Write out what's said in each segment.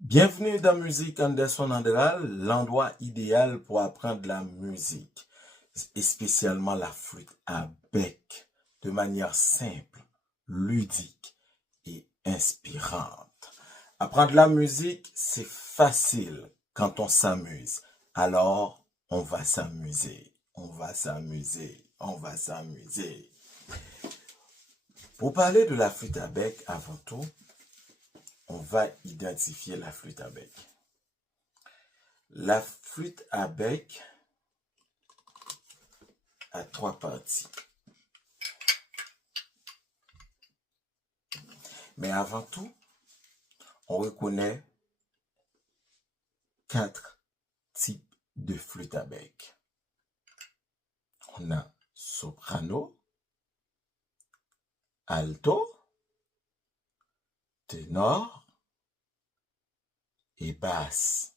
Bienvenue dans Musique Anderson Andral, l'endroit idéal pour apprendre la musique, et spécialement la flûte à bec, de manière simple, ludique et inspirante. Apprendre la musique, c'est facile quand on s'amuse. Alors, on va s'amuser, on va s'amuser, on va s'amuser. Pour parler de la flûte à bec, avant tout, on va identifier la flûte à bec. La flûte à bec a trois parties. Mais avant tout, on reconnaît quatre types de flûte à bec. On a soprano, alto, ténor et basse.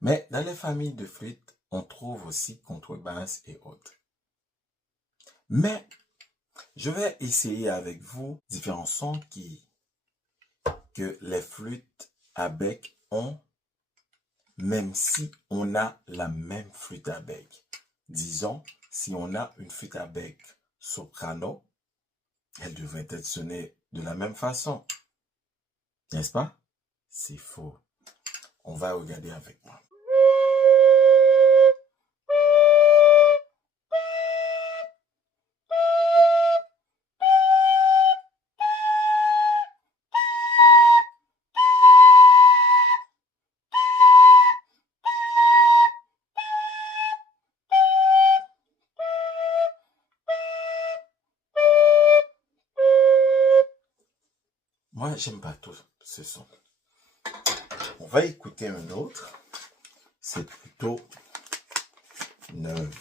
Mais dans les familles de flûtes, on trouve aussi contrebasse et autres. Mais je vais essayer avec vous différents sons que les flûtes à bec ont, même si on a la même flûte à bec. Disons, si on a une flûte à bec soprano, elle devrait être sonnée de la même façon. N'est-ce pas? C'est faux. On va regarder avec moi. Moi, j'aime pas tout ce son. On va écouter un autre. C'est plutôt neuve.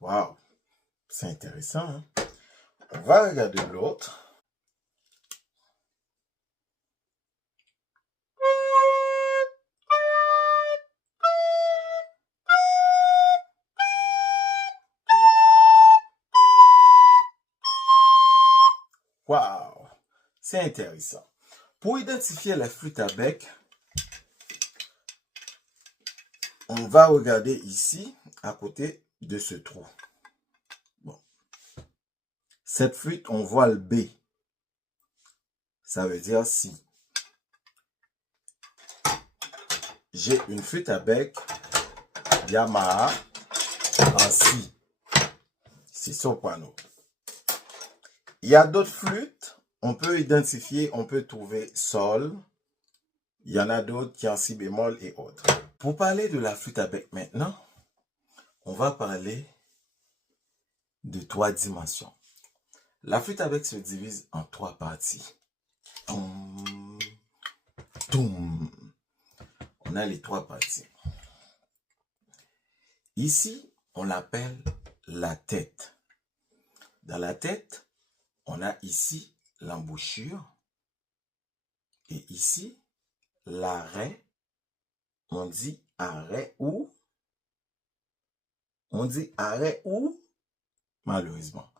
Waouh, c'est intéressant, hein? On va regarder l'autre. Waouh, c'est intéressant. Pour identifier la flûte à bec, on va regarder ici, à côté de ce trou. Bon. Cette flûte, on voit le B. Ça veut dire si. J'ai une flûte à bec Yamaha en si. C'est soprano. Il y a d'autres flûtes. On peut identifier, on peut trouver sol. Il y en a d'autres qui ont si bémol et autres. Pour parler de la flûte à bec maintenant, on va parler de trois dimensions. La flûte à bec se divise en trois parties. Toum, toum. On a les trois parties. Ici, on l'appelle la tête. Dans la tête, on a ici l'embouchure et ici l'arrêt. On dit arrêt ou malheureusement.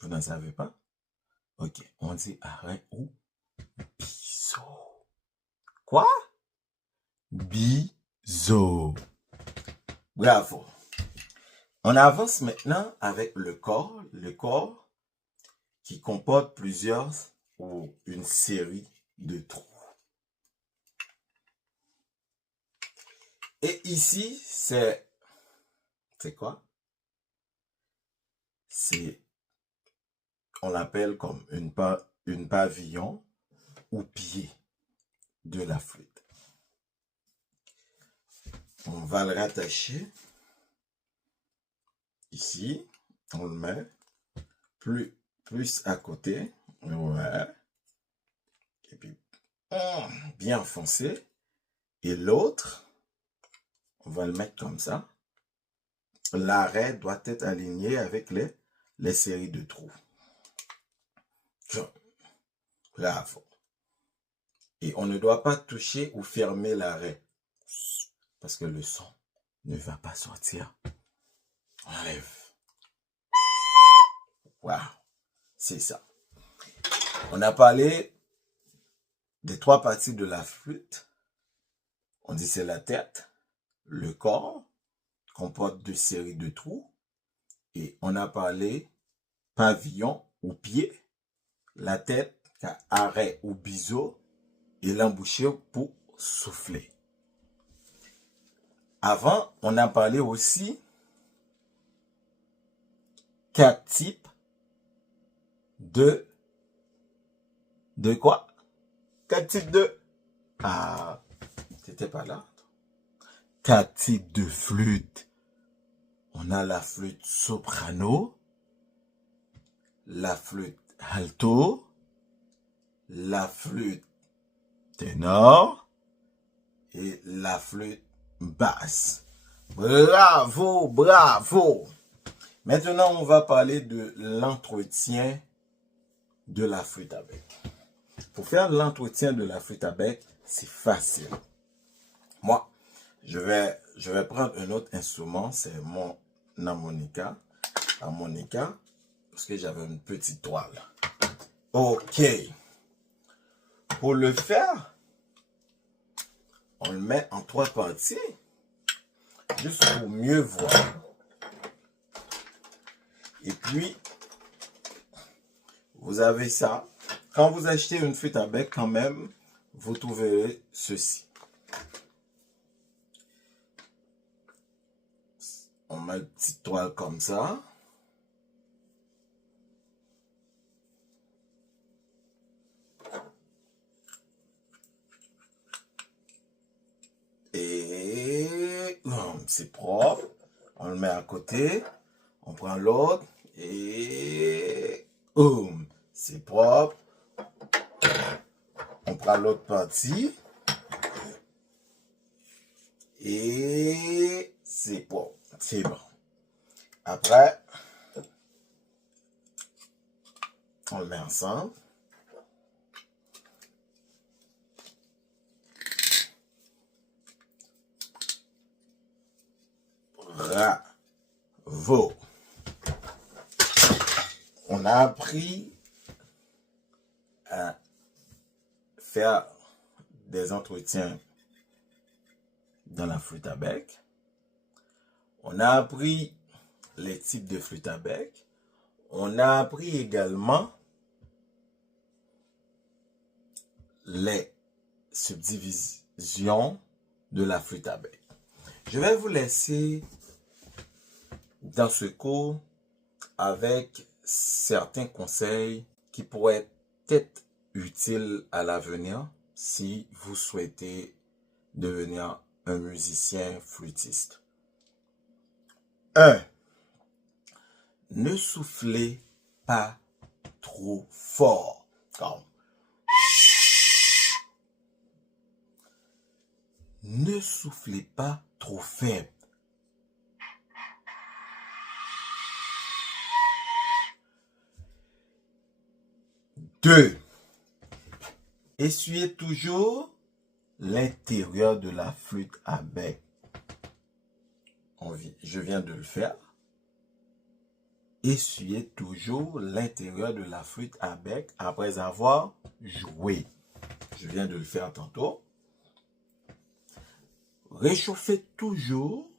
Vous n'en savez pas? Ok, on dit arrêt ou biseau. Quoi? Biseau. Bravo. On avance maintenant avec le corps qui comporte plusieurs ou une série de trous. Et ici, c'est quoi? On l'appelle comme une pavillon ou pied de la flûte. On va le rattacher ici, on le met plus à côté, ouais, et puis bien enfoncé. Et l'autre, on va le mettre comme ça. l'arrêt doit être aligné avec les séries de trous. Bravo. Et on ne doit pas toucher ou fermer l'arrêt parce que le son ne va pas sortir. Enlève. Waouh, c'est ça. On a parlé des 3 parties de la flûte. On dit c'est la tête, le corps, comporte 2 séries de trous. Et on a parlé pavillon ou pied, la tête, arrêt ou biseau, et l'embouchure pour souffler. Avant, on a parlé aussi 4 types de quoi? 4 types de... Ah, t'étais pas là? 4 types de flûte. On a la flûte soprano, la flûte alto, la flûte ténor et la flûte basse. Bravo, bravo! Maintenant, on va parler de l'entretien de la flûte à bec. Pour faire l'entretien de la flûte à bec, c'est facile. Moi, je vais prendre un autre instrument, c'est mon harmonica, parce que j'avais une petite toile. Ok. Pour le faire, on le met en 3 parties, juste pour mieux voir. Et puis, vous avez ça. Quand vous achetez une flûte à bec, quand même, vous trouverez ceci. On met une petite toile comme ça. Et c'est propre. On le met à côté. On prend l'autre. Et c'est propre. On prend l'autre partie. Et c'est propre. C'est bon. Après, on le met ensemble. Bravo. On a appris à faire des entretiens dans la flûte à bec. On a appris les types de flûte à bec. On a appris également les subdivisions de la flûte à bec. Je vais vous laisser dans ce cours avec certains conseils qui pourraient être utiles à l'avenir si vous souhaitez devenir un musicien flûtiste. 1. Ne soufflez pas trop fort. Comme. Ne soufflez pas trop faible. Deux. Essuyez toujours l'intérieur de la flûte à bec. Je viens de le faire. Essuyez toujours l'intérieur de la flûte à bec après avoir joué. Je viens de le faire tantôt. Réchauffez toujours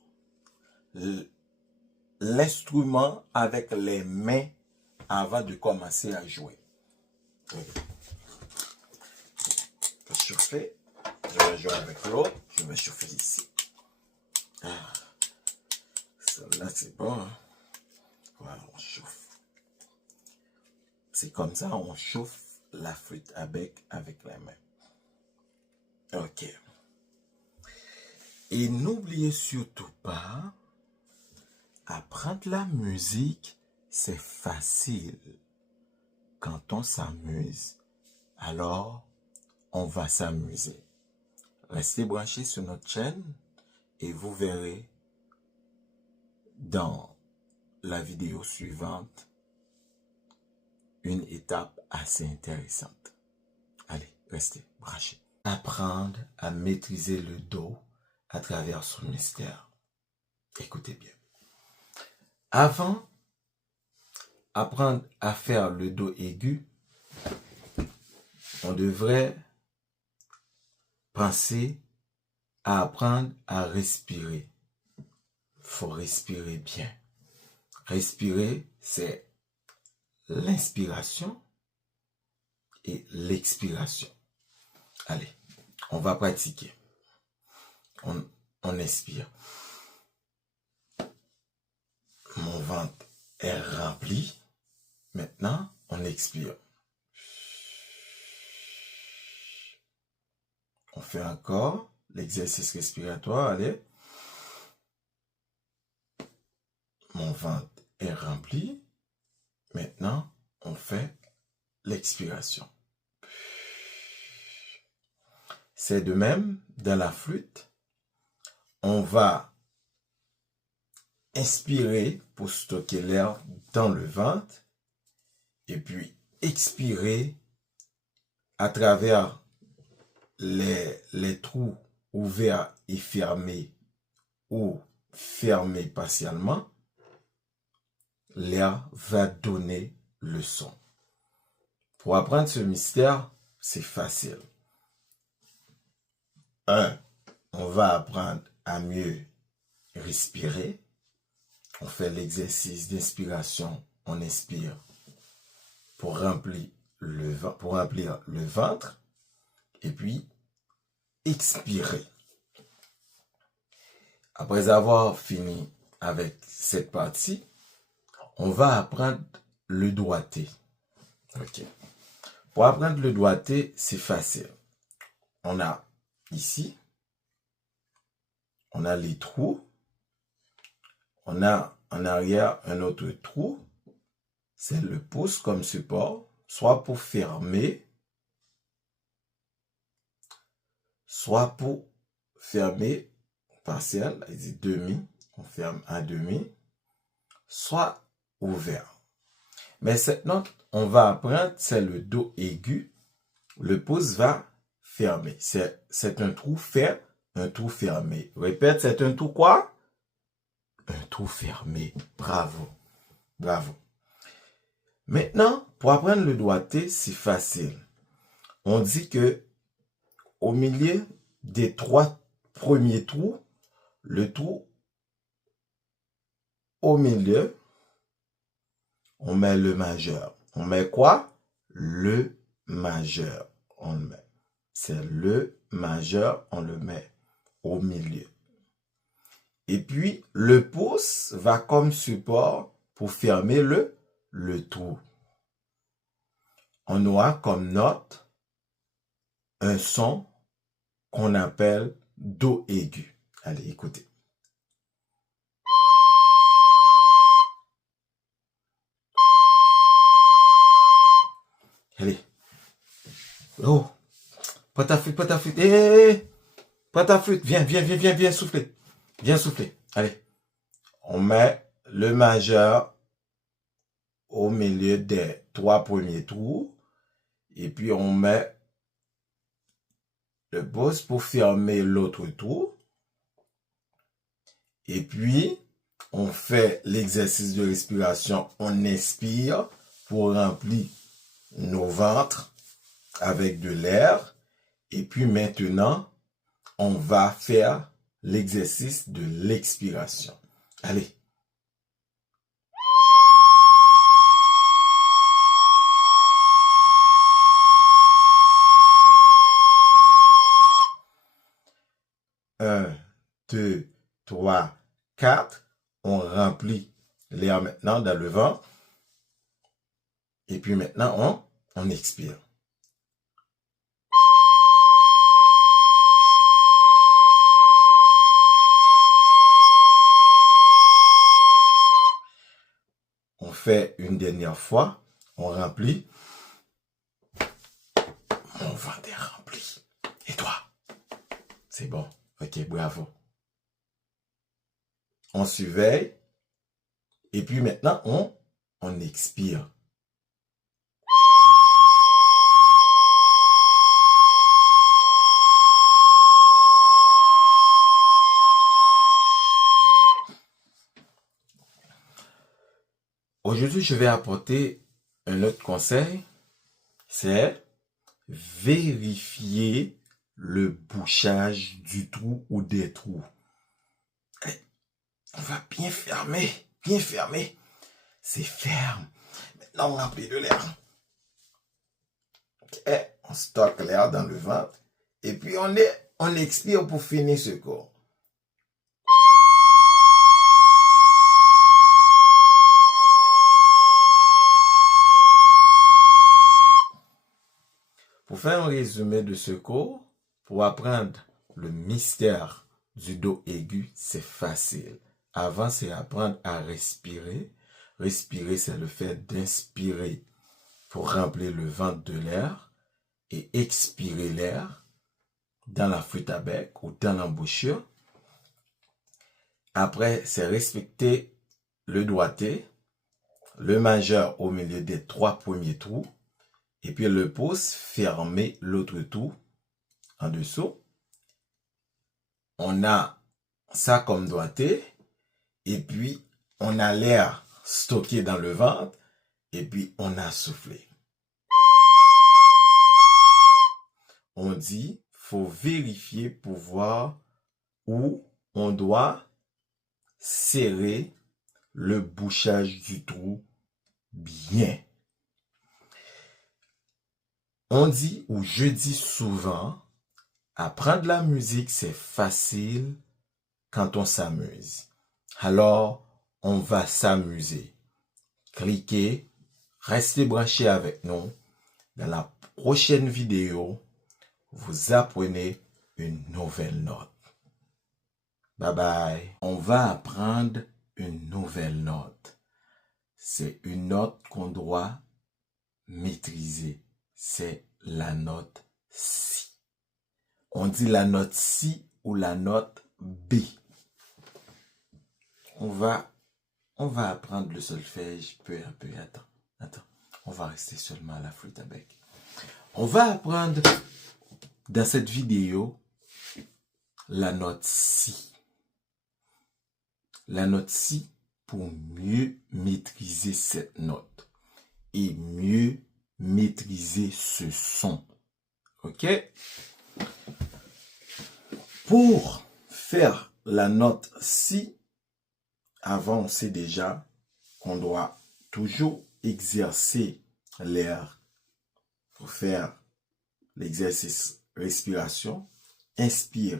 l'instrument avec les mains avant de commencer à jouer. Chauffer. Je vais jouer avec l'autre. Je vais chauffer ici. Celle-là, c'est bon. Hein? Voilà, on chauffe. C'est comme ça, on chauffe la flûte à bec avec les mains. Ok. Et n'oubliez surtout pas, apprendre la musique, c'est facile. Quand on s'amuse, alors on va s'amuser. Restez branchés sur notre chaîne et vous verrez dans la vidéo suivante une étape assez intéressante. Allez, restez branchés. Apprendre à maîtriser le Do à travers son mystère. Écoutez bien. Avant, apprendre à faire le Do aigu, on devrait penser à apprendre à respirer. Il faut respirer bien. Respirer, c'est l'inspiration et l'expiration. Allez, on va pratiquer. On expire. Mon ventre est rempli. Maintenant, on expire. On fait encore l'exercice respiratoire. Allez. Mon ventre est rempli. Maintenant, on fait l'expiration. C'est de même dans la flûte. On va inspirer pour stocker l'air dans le ventre et puis expirer à travers les trous ouverts et fermés ou fermés partiellement. L'air va donner le son. Pour apprendre ce mystère, c'est facile. 1. On va apprendre à mieux respirer. On fait l'exercice d'inspiration. On inspire pour remplir le ventre. Et puis, expirer. Après avoir fini avec cette partie, on va apprendre le doigté. Ok. Pour apprendre le doigté, c'est facile. On a ici, on a les trous. On a en arrière un autre trou. C'est le pouce comme support, soit pour fermer, soit pour fermer partiel, c'est demi, on ferme à demi, soit ouvert. Mais cette note, on va apprendre, c'est le Do aigu. Le pouce va fermer. C'est un trou ferme, un trou fermé. Répète, c'est un trou quoi? Un trou fermé. Bravo. Bravo. Maintenant, pour apprendre le doigté, c'est facile. On dit que au milieu des 3 premiers trous, le trou au milieu, on met le majeur. On met quoi? Le majeur. On le met. C'est le majeur, on le met au milieu. Et puis, le pouce va comme support pour fermer le trou. On aura comme note un son qu'on appelle Do aigu. Allez, écoutez. Allez. Oh. Pas ta flûte, pas ta flûte. Pas ta flûte. Viens souffler. Viens souffler. Allez. On met le majeur au milieu des 3 premiers trous. Et puis, on met le pouce pour fermer l'autre trou. Et puis, on fait l'exercice de respiration. On inspire pour remplir nos ventres avec de l'air. Et puis maintenant, on va faire l'exercice de l'expiration. Allez. Un, 2, 3, 4. On remplit l'air maintenant dans le ventre. Et puis maintenant, on expire. On fait une dernière fois. On remplit. Mon ventre est rempli. Et toi? C'est bon. Ok, bravo. On surveille. Et puis maintenant, on expire. Aujourd'hui, je vais apporter un autre conseil, c'est vérifier le bouchage du trou ou des trous. On va bien fermer, bien fermer. C'est ferme. Maintenant, on remplit de l'air. Et on stocke l'air dans le ventre. Et puis, on expire pour finir ce cours. Pour faire un résumé de ce cours, pour apprendre le mystère du Do aigu, c'est facile. Avant, c'est apprendre à respirer. Respirer, c'est le fait d'inspirer pour remplir le ventre de l'air et expirer l'air dans la flûte à bec ou dans l'embouchure. Après, c'est respecter le doigté, le majeur au milieu des 3 premiers trous, et puis le pouce fermer l'autre trou en dessous. On a ça comme doigté, et puis on a l'air stocké dans le ventre, et puis on a soufflé. On dit, faut vérifier pour voir où on doit serrer le bouchage du trou bien. On dit, ou je dis souvent, apprendre la musique, c'est facile quand on s'amuse. Alors, on va s'amuser. Cliquez, restez branchés avec nous. Dans la prochaine vidéo, vous apprenez une nouvelle note. Bye bye. On va apprendre une nouvelle note. C'est une note qu'on doit maîtriser. C'est la note Si. On dit la note Si ou la note B. On va apprendre le solfège peu à peu. Attends. On va rester seulement à la flûte à bec. On va apprendre dans cette vidéo la note Si. La note Si pour mieux maîtriser cette note et mieux maîtriser ce son. OK? Pour faire la note Si, avant, on sait déjà qu'on doit toujours exercer l'air pour faire l'exercice respiration. Inspire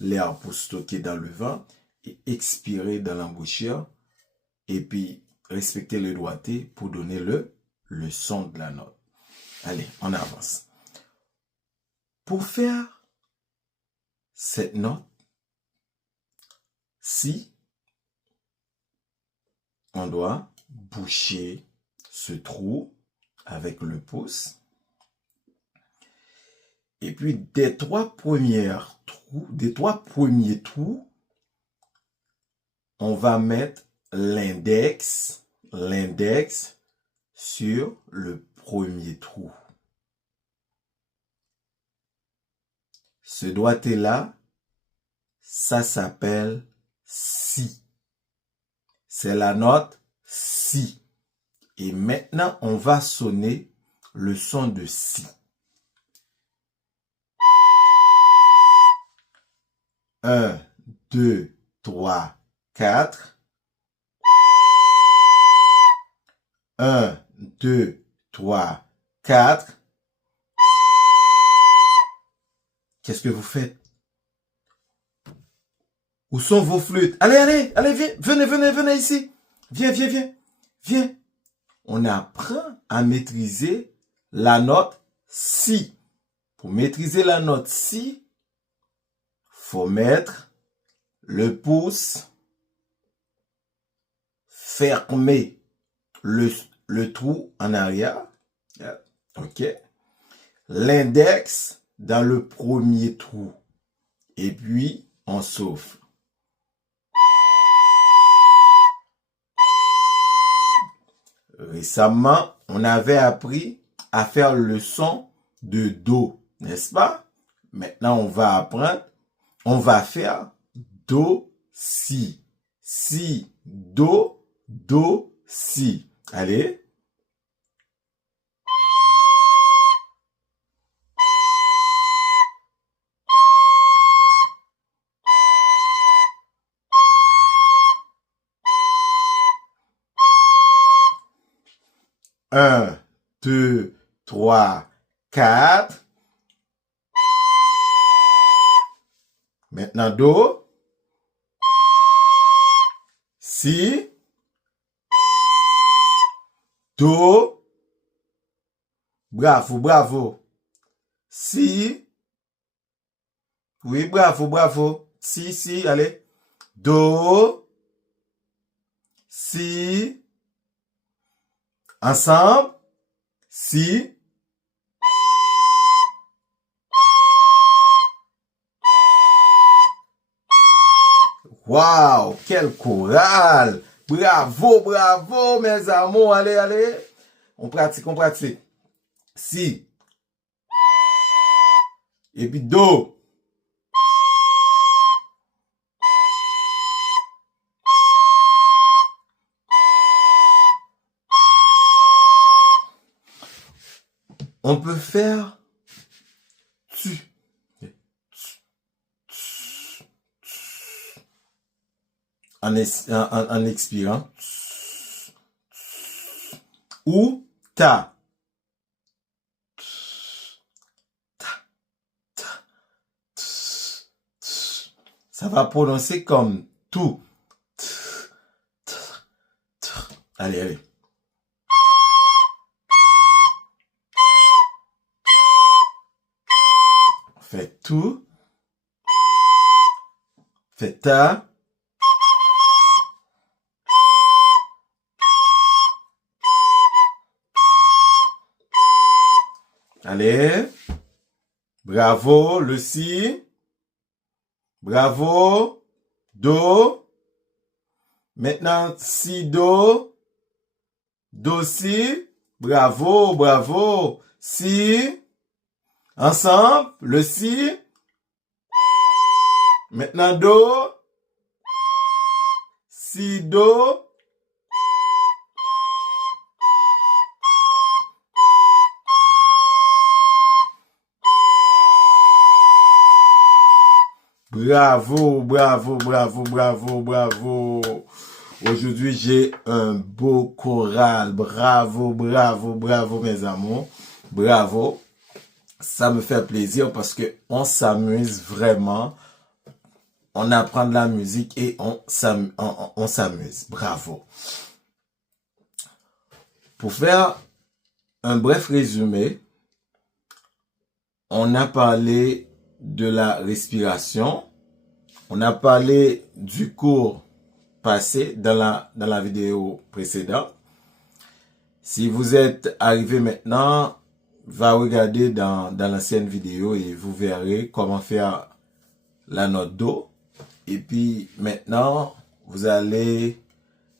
l'air pour stocker dans le ventre et expirer dans l'embouchure. Et puis, respecter le doigté pour donner le son de la note. Allez, on avance. Pour faire cette note, Si, on doit boucher ce trou avec le pouce. Et puis, des trois premiers trous, on va mettre l'index sur le premier trou. Ce doigté-là, ça s'appelle Si. C'est la note Si. Et maintenant, on va sonner le son de Si. 1, 2, 3, 4. 1, 2, 3, 4. Qu'est-ce que vous faites? Où sont vos flûtes? Allez, venez ici. Viens. On apprend à maîtriser la note Si. Pour maîtriser la note Si, faut mettre le pouce, fermer le trou en arrière. OK. L'index dans le premier trou. Et puis, on souffle. Récemment, on avait appris à faire le son de Do, n'est-ce pas? Maintenant, on va apprendre, on va faire Do, Si. Si, Do, Si. Allez. Un, deux, trois, quatre. Maintenant, Do. Si. Do. Bravo, bravo. Si. Oui, bravo, bravo. Si, si, allez. Do. Si. Ensemble. Si. Waouh, quel choral! Bravo, bravo, mes amours. Allez, allez. On pratique, on pratique. Si. Et puis Do. On peut faire tu. En expirant. Ou ta. Ça va prononcer comme tout. Allez, allez. Fait tout. Fait ta. Allez. Bravo, le si. Bravo. Do. Maintenant, si, do. Do, si. Bravo, bravo. Si. Ensemble, le si. Maintenant, do. Si, do. Bravo, bravo, bravo, bravo, bravo. Aujourd'hui, j'ai un beau choral. Bravo, bravo, bravo, mes amours. Bravo. Ça me fait plaisir parce que on s'amuse vraiment. On apprend de la musique et on s'amuse. Bravo. Pour faire un bref résumé, on a parlé de la respiration. On a parlé du cours passé dans la vidéo précédente. Si vous êtes arrivé maintenant, va regarder dans l'ancienne vidéo et vous verrez comment faire la note Do. Et puis maintenant, vous allez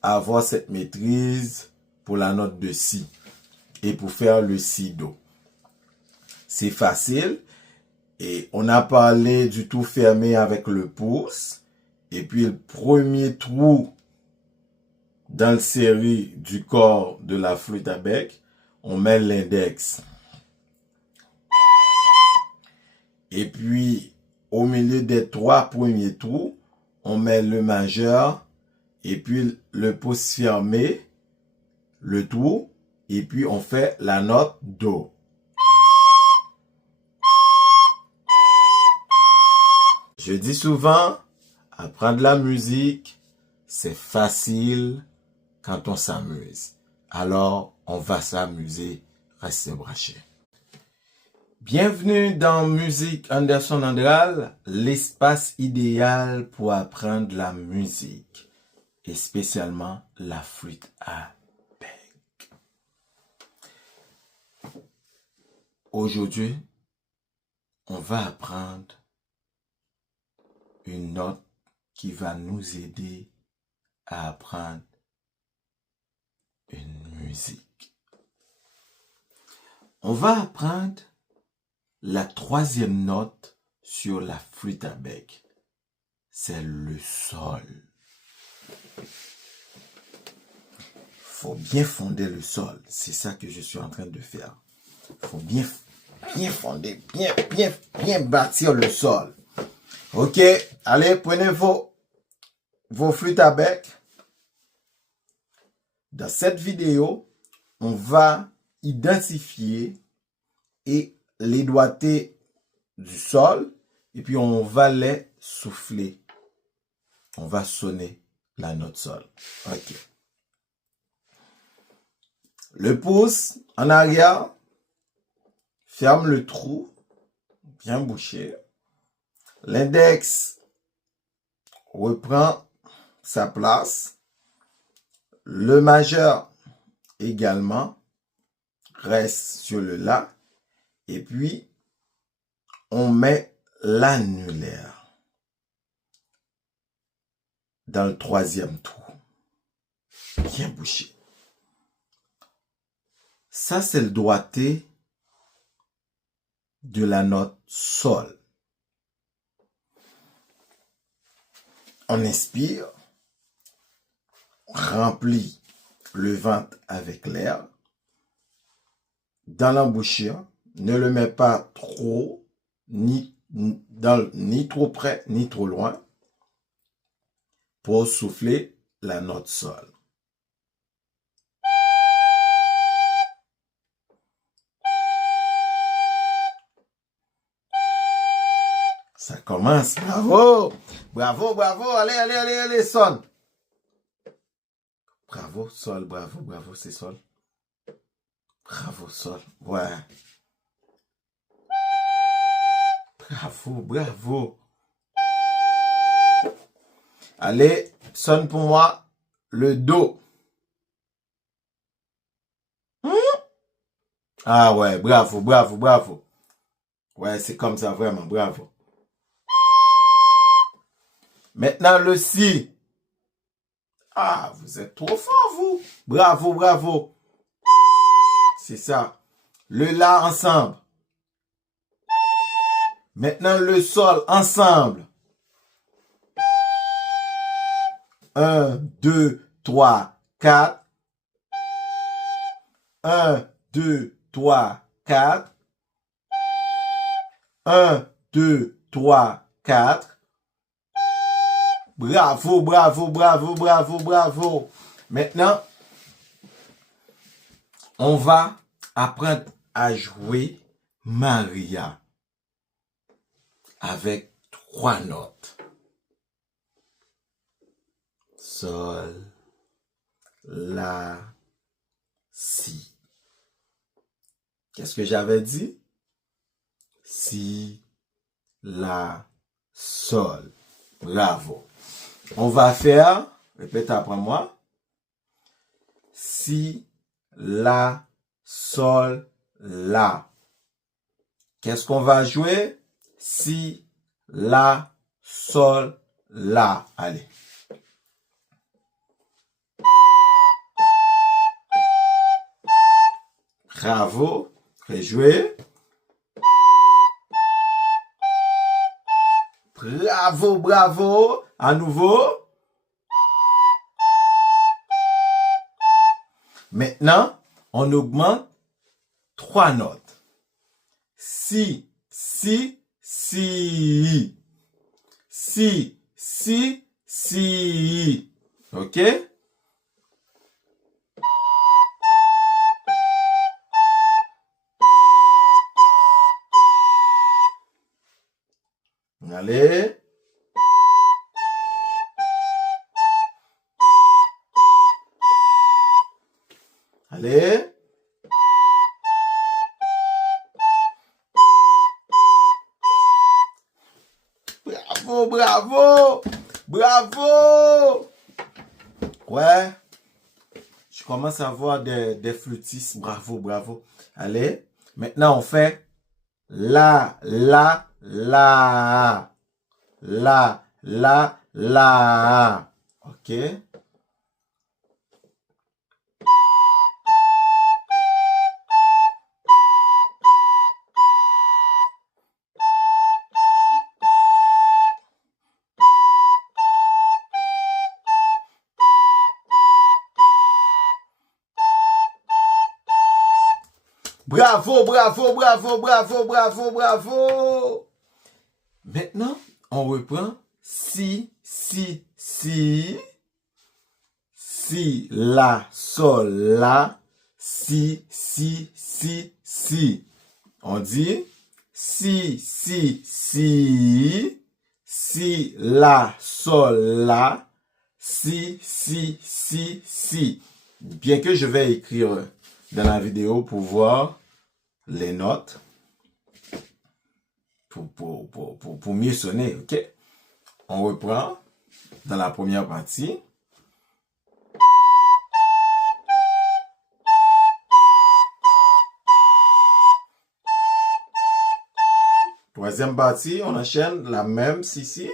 avoir cette maîtrise pour la note de Si et pour faire le Si Do. C'est facile. Et on a parlé du trou fermé avec le pouce. Et puis le premier trou dans le série du corps de la flûte à bec, on met l'index. Et puis au milieu des trois premiers trous, on met le majeur. Et puis le pouce fermé, le trou. Et puis on fait la note Do. Je dis souvent, apprendre la musique, c'est facile quand on s'amuse. Alors, on va s'amuser. Restez branchés. Bienvenue dans Musique Anderson Andral, l'espace idéal pour apprendre la musique, et spécialement la flûte à bec. Aujourd'hui, on va apprendre une note qui va nous aider à apprendre une musique. On va apprendre la troisième note sur la flûte à bec. C'est le sol. Faut bien fonder le sol. C'est ça que je suis en train de faire. Faut bien fonder, bien bâtir le sol. Ok, allez, prenez vos flûtes à bec. Dans cette vidéo, on va identifier et les doigtés du sol et puis on va les souffler. On va sonner la note sol. Ok. Le pouce en arrière, ferme le trou, bien bouché. L'index reprend sa place. Le majeur également reste sur le La. Et puis, on met l'annulaire dans le troisième trou. Bien bouché. Ça, c'est le doigté de la note sol. On inspire, remplit le ventre avec l'air. Dans l'embouchure, ne le mets pas trop, ni trop près, ni trop loin, pour souffler la note sol. Ça commence. Bravo! Bravo, bravo. Allez, sonne. Bravo, sol, bravo, c'est sol. Bravo, sol. Ouais. Bravo. Allez, sonne pour moi le Do. Ah ouais, bravo. Ouais, c'est comme ça, vraiment, bravo. Maintenant, le Si. Ah, vous êtes trop fort, vous. Bravo. C'est ça. Le La ensemble. Maintenant, le Sol ensemble. 1, 2, 3, 4. 1, 2, 3, 4. 1, 2, 3, 4. Bravo. Maintenant, on va apprendre à jouer Maria avec 3 notes. Sol, La, Si. Qu'est-ce que j'avais dit? Si, La, Sol. Bravo. On va faire, répète après moi. Si, La, Sol, La. Qu'est-ce qu'on va jouer? Si, La, Sol, La. Allez. Bravo. Rejouer. Bravo. À nouveau. Maintenant, on augmente 3 notes. Si. Si. OK? Allez. Allez. Bravo. Ouais. Je commence à voir des flûtistes. Bravo. Allez. Maintenant, on fait La. OK? Bravo, bravo, bravo, bravo, bravo, bravo. Maintenant, on reprend si, si, si. Si, la, sol, la. Si, si, si, si. On dit si, si, si. Si, la, sol, la. Si, si, si, si. Bien que je vais écrire dans la vidéo pour voir les notes. Pour mieux sonner, ok? On reprend dans la première partie. Troisième partie, on enchaîne la même si.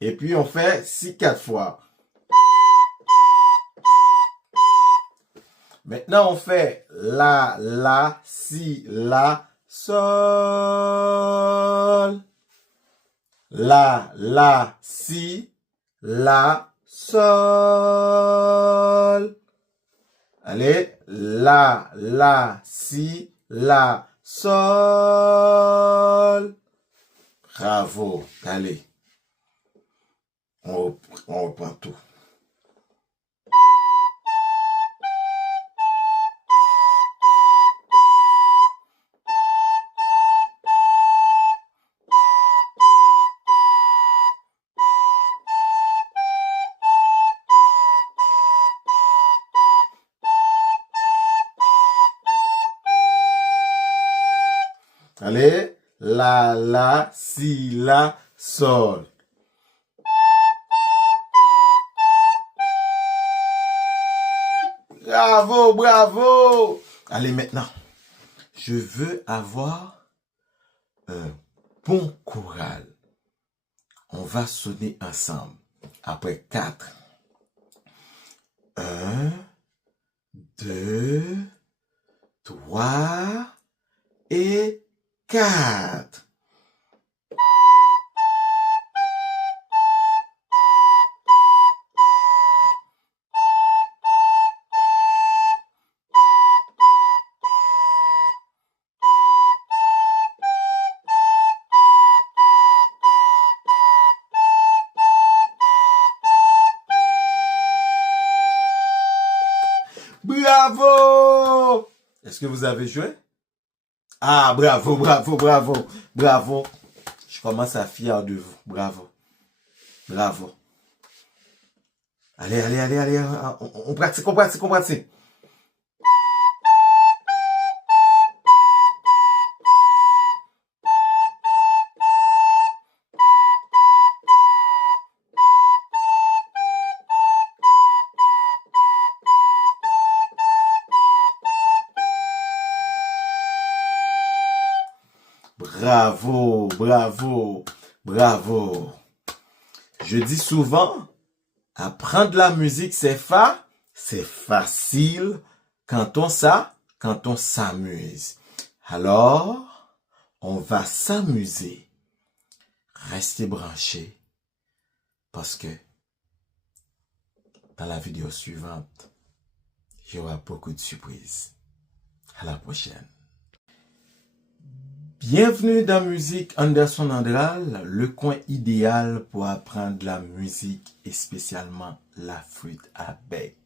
Et puis on fait si 4 fois. Maintenant on fait la, si, la, sol. La, si, la, sol. Allez, la, si, la, sol. Bravo. Allez. On reprend tout. Allez, la, si, la, sol. Bravo, bravo. Allez, maintenant, je veux avoir un bon choral. On va sonner ensemble. Après 4. 1, 2, 3 et 4. Bravo! Est-ce que vous avez joué? Ah, bravo, bravo, bravo, bravo. Je commence à fier de vous. Bravo. Bravo. Allez, allez, allez, allez. On pratique, on pratique, on pratique. Bravo, bravo, bravo. Je dis souvent, apprendre la musique, c'est facile quand on s'amuse. Alors, on va s'amuser. Restez branchés parce que dans la vidéo suivante, il y aura beaucoup de surprises. À la prochaine. Bienvenue dans Musique Anderson Andral, le coin idéal pour apprendre la musique et spécialement la flûte à bec.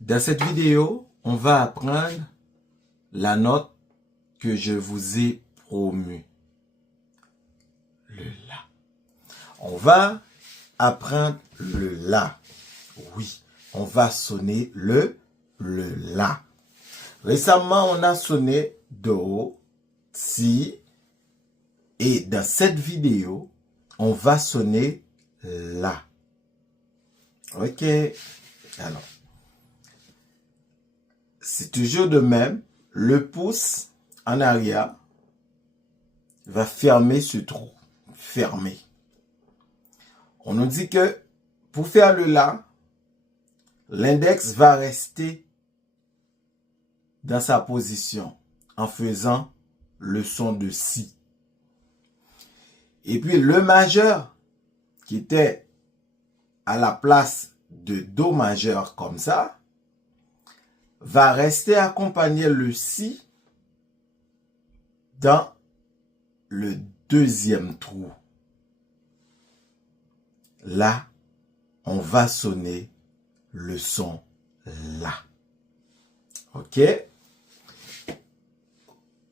Dans cette vidéo, on va apprendre la note que je vous ai promue. Le La. On va apprendre le La. Oui, on va sonner le La. Récemment, on a sonné Do, Si, et dans cette vidéo, on va sonner La. Ok, alors, c'est toujours de même, le pouce en arrière va fermer ce trou, fermer. On nous dit que pour faire le La, l'index va rester dans sa position en faisant le son de Si. Et puis le majeur qui était à la place de Do majeur comme ça va rester accompagner le Si dans le deuxième trou. Là, on va sonner le son La. OK?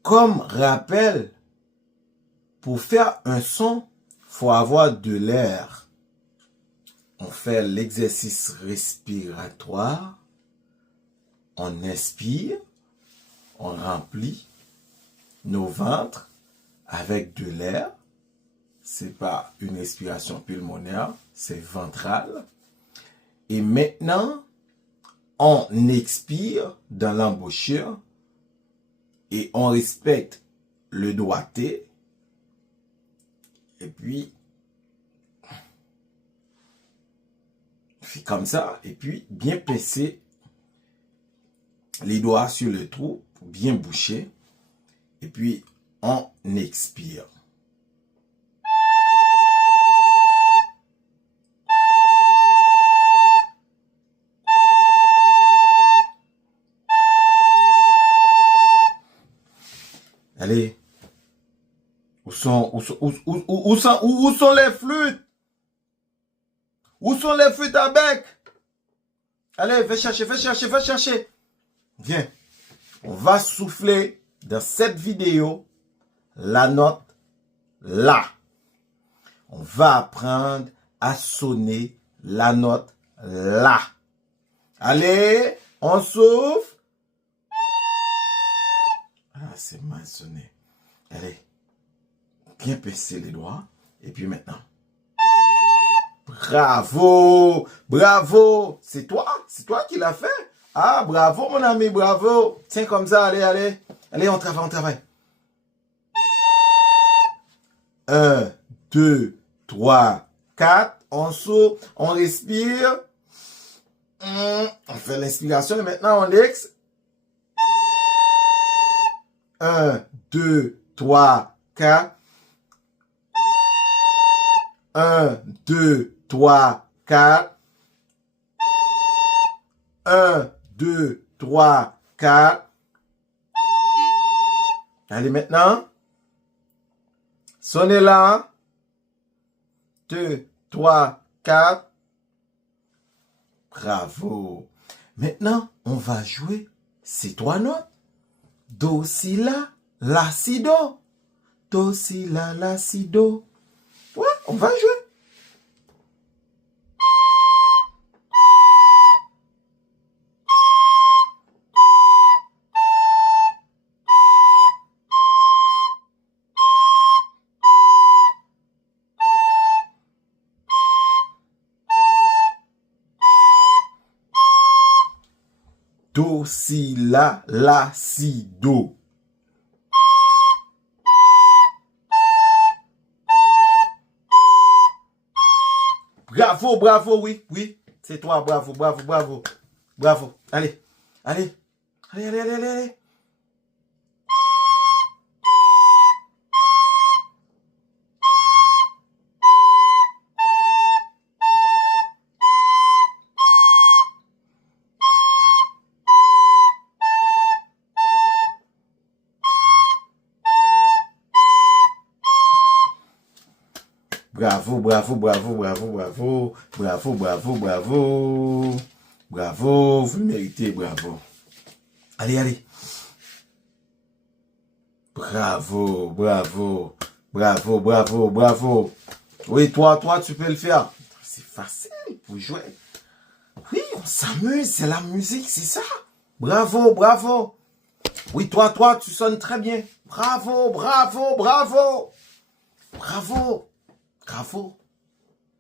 Comme rappel, pour faire un son, faut avoir de l'air. On fait l'exercice respiratoire. On inspire. On remplit nos ventres avec de l'air. C'est pas une respiration pulmonaire, c'est ventral. Et maintenant, on expire dans l'embouchure et on respecte le doigté. Et puis, fait comme ça. Et puis, bien pincer les doigts sur le trou pour bien boucher. Et puis, on expire. Allez. Où sont les flûtes? Où sont les flûtes à bec? Allez, fais chercher. Viens. On va souffler dans cette vidéo la note La. On va apprendre à sonner la note La. Allez, on souffle. Ah, c'est mal sonné. Allez, bien pincer les doigts. Et puis maintenant. Bravo, bravo. C'est toi qui l'as fait. Ah, bravo mon ami, bravo. Tiens comme ça, allez. Allez, on travaille. 1, 2, 3, 4. On souffle, on respire. On fait l'inspiration et maintenant on exhale. 1, 2, 3, 4. 1, 2, 3, 4. 1, 2, 3, 4. Allez, maintenant. Sonnez là. 2, 3, 4. Bravo. Maintenant, on va jouer ces trois notes. Do, si, la, si, do. Do, si, la, si, do. Ouais, on va jouer. Do, si, la, si, do. Bravo, oui. C'est toi, bravo. Allez. Bravo. Bravo, vous le méritez, bravo. Allez. Bravo. Oui, toi, tu peux le faire. C'est facile pour jouer. Oui, on s'amuse, c'est la musique, c'est ça. Bravo. Oui, toi, tu sonnes très bien. Bravo.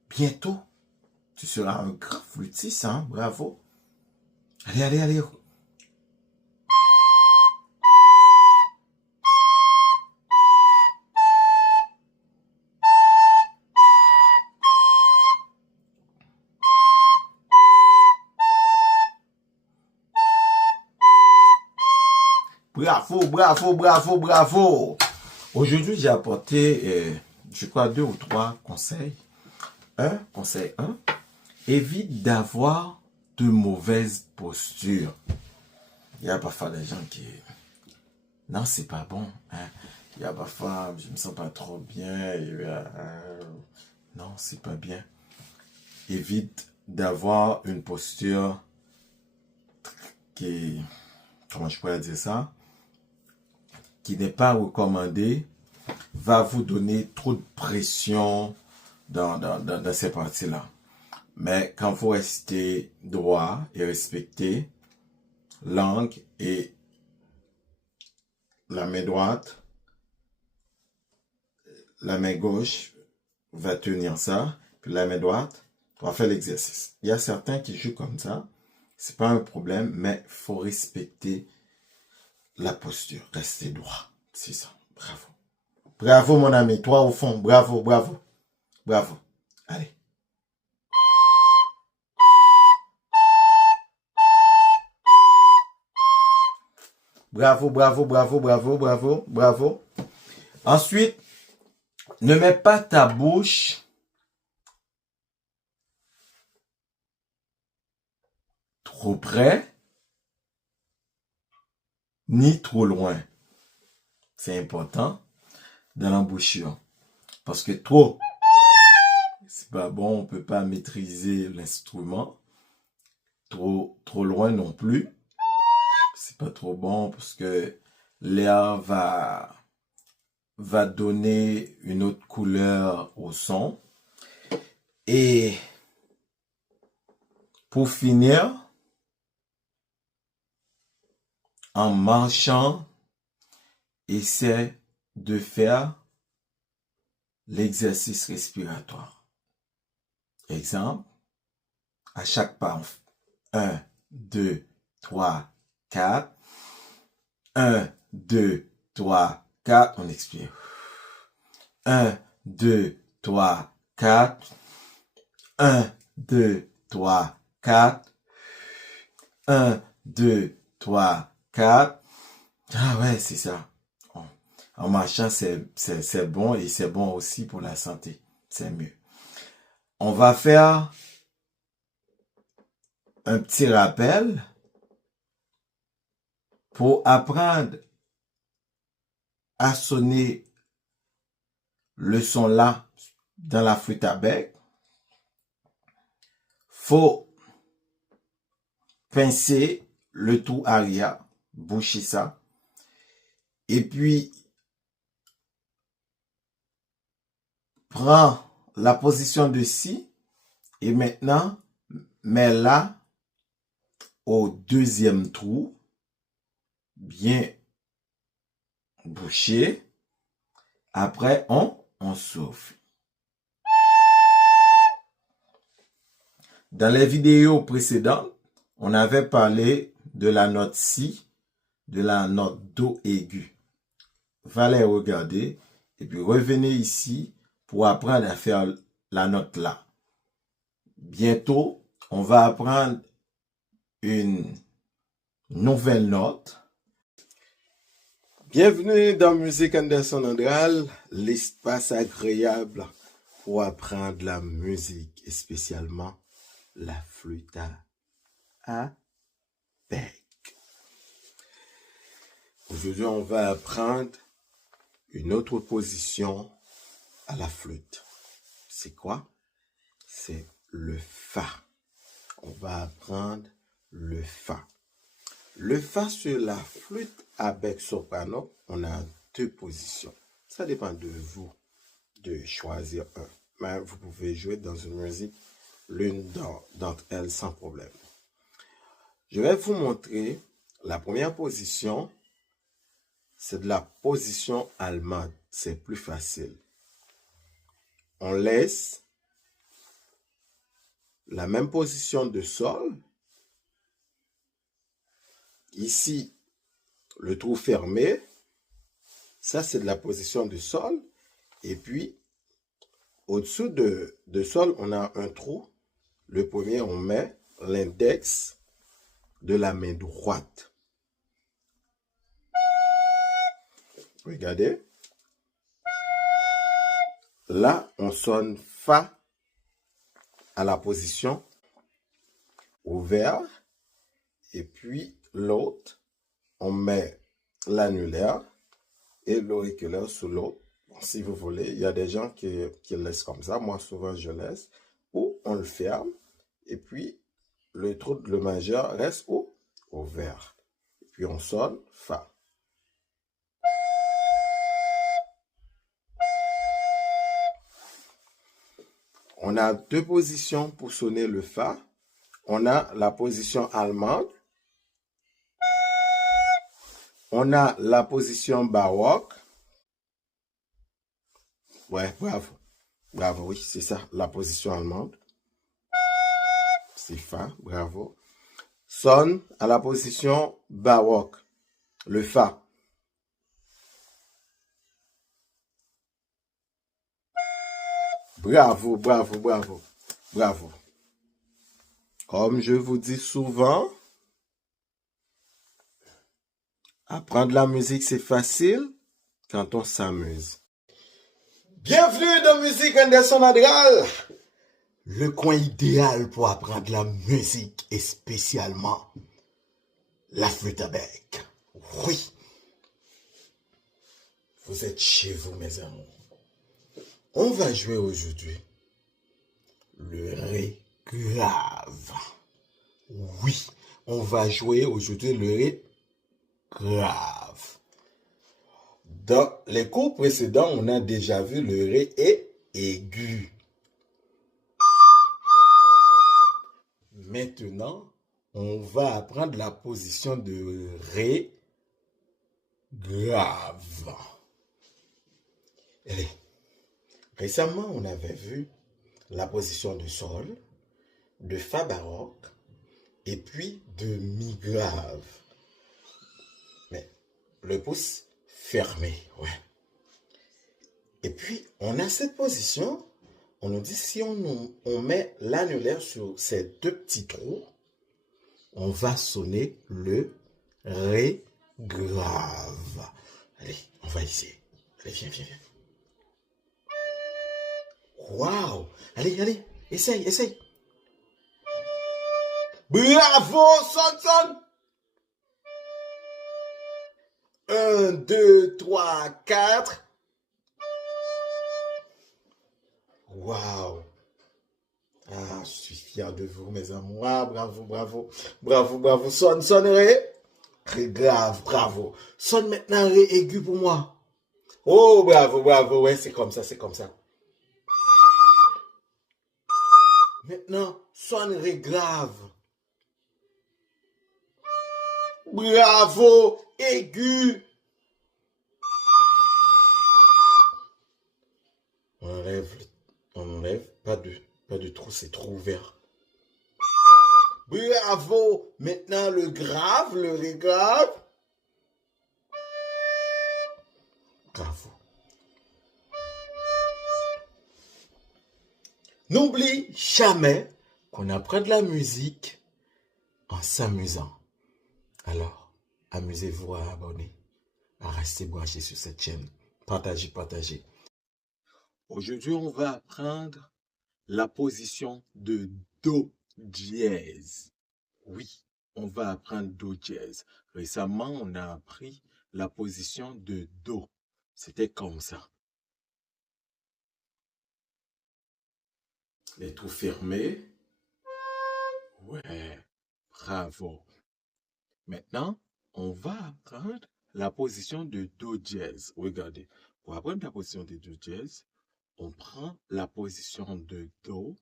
Bientôt, tu seras un grand flûtiste, hein? Bravo. Allez. Bravo. Aujourd'hui, j'ai apporté, je crois, 2 ou 3 conseils. Conseil 1, évite d'avoir de mauvaises postures. Il y a parfois des gens qui... Non, c'est pas bon. Hein. Il y a parfois, je me sens pas trop bien. Non, c'est pas bien. Évite d'avoir une posture qui... Comment je pourrais dire ça? Qui n'est pas recommandée. Va vous donner trop de pression dans ces parties-là. Mais quand vous restez droit et respecté, langue et la main droite, la main gauche va tenir ça, puis la main droite va faire l'exercice. Il y a certains qui jouent comme ça, c'est pas un problème, mais il faut respecter la posture, rester droit, c'est ça, bravo. Bravo mon ami, toi au fond, bravo, bravo, bravo, allez. Bravo, bravo, bravo, bravo, bravo, bravo. Ensuite, ne mets pas ta bouche trop près, ni trop loin. C'est important dans l'embouchure. Parce que trop, c'est pas bon, on peut pas maîtriser l'instrument. Trop loin non plus. C'est pas trop bon parce que l'air va donner une autre couleur au son. Et pour finir, en marchant, essaie de faire l'exercice respiratoire. Exemple, à chaque pas, 1, 2, 3, 4. 1, 2, 3, 4. On expire. 1, 2, 3, 4. 1, 2, 3, 4. 1, 2, 3, 4. Ah ouais, c'est ça. En marchant, c'est bon et c'est bon aussi pour la santé. C'est mieux. On va faire un petit rappel pour apprendre à sonner le son là dans la flûte à bec. Faut pincer le trou arrière, boucher ça. Et puis, prends la position de si et maintenant, mets-la au deuxième trou, bien bouché. Après, on souffle. Dans les vidéos précédentes, on avait parlé de la note si, de la note do aigu. Va les regarder et puis revenez ici pour apprendre à faire la note là. Bientôt, on va apprendre une nouvelle note. Bienvenue dans Musique Anderson Andral, l'espace agréable pour apprendre la musique et spécialement la flûte à bec. Aujourd'hui, on va apprendre une autre position à la flûte. C'est quoi? C'est le fa. On va apprendre le fa. Le fa sur la flûte à bec soprano, on a deux positions. Ça dépend de vous de choisir un. Mais vous pouvez jouer dans une musique l'une d'entre elles sans problème. Je vais vous montrer la première position. C'est de la position allemande. C'est plus facile. On laisse la même position de sol. Ici, le trou fermé. Ça, c'est de la position de sol. Et puis, au-dessous de sol, on a un trou. Le premier, on met l'index de la main droite. Regardez. Là, on sonne fa à la position ouvert. Et puis l'autre, on met l'annulaire et l'auriculaire sous l'autre. Bon, si vous voulez, il y a des gens qui laissent comme ça. Moi, souvent, je laisse. Ou on le ferme. Et puis, le majeur reste ouvert. Et puis, on sonne Fa. On a deux positions pour sonner le Fa. On a la position allemande. On a la position baroque. Ouais, bravo. Bravo, oui, c'est ça, la position allemande. C'est Fa, bravo. Sonne à la position baroque, le Fa. Bravo, bravo, bravo, bravo. Comme je vous dis souvent, apprendre la musique, c'est facile quand on s'amuse. Bienvenue dans Musique Anderson Adral, le coin idéal pour apprendre la musique et spécialement la flûte à bec. Oui, vous êtes chez vous, mes amours. On va jouer aujourd'hui le Ré grave. Oui, on va jouer aujourd'hui le Ré grave. Dans les cours précédents, on a déjà vu le Ré aigu. Maintenant, on va apprendre la position de Ré grave. Allez, récemment, on avait vu la position de Sol, de Fa baroque et puis de Mi grave. Mais le pouce fermé, ouais. Et puis, on a cette position, on nous dit si on met l'annulaire sur ces deux petits trous, on va sonner le Ré grave. Allez, on va essayer. Allez, viens, viens, viens. Waouh! Allez, allez, essaye, essaye. Bravo, sonne, sonne. 1, 2, 3, 4. Waouh! Ah, je suis fier de vous, mes amours. Ah, bravo, bravo, bravo, bravo. Sonne, sonne, Ré. Ré grave, bravo. Sonne maintenant Ré aigu pour moi. Oh, bravo, bravo. Ouais, c'est comme ça, c'est comme ça. Maintenant, sonne Ré grave. Bravo, aigu. On enlève, pas de trou, c'est trop ouvert. Bravo, maintenant le grave, le Ré grave. Bravo. N'oublie jamais qu'on apprend de la musique en s'amusant. Alors, amusez-vous à abonner, à rester branché sur cette chaîne. Partagez, partagez. Aujourd'hui, on va apprendre la position de Do dièse. Oui, on va apprendre Do dièse. Récemment, on a appris la position de Do. C'était comme ça. Les trous fermés. Ouais, bravo. Maintenant, on va apprendre la position de Do dièse. Regardez, pour apprendre la position de Do dièse, on prend la position de Do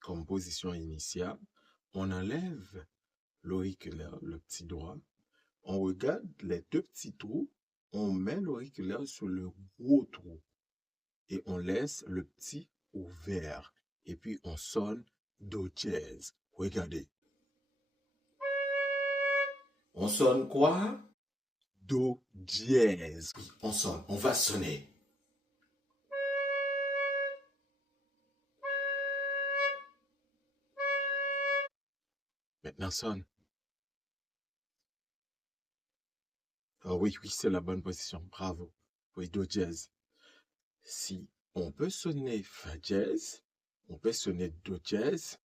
comme position initiale. On enlève l'auriculaire, le petit doigt. On regarde les deux petits trous. On met l'auriculaire sur le gros trou. Et on laisse le petit ouvert. Et puis, on sonne Do dièse. Regardez. On sonne quoi? Do dièse. On sonne, on va sonner. Maintenant sonne. Ah oui, oui, c'est la bonne position. Bravo. Oui, Do dièse. Si on peut sonner Fa dièse, on peut sonner Do dièse.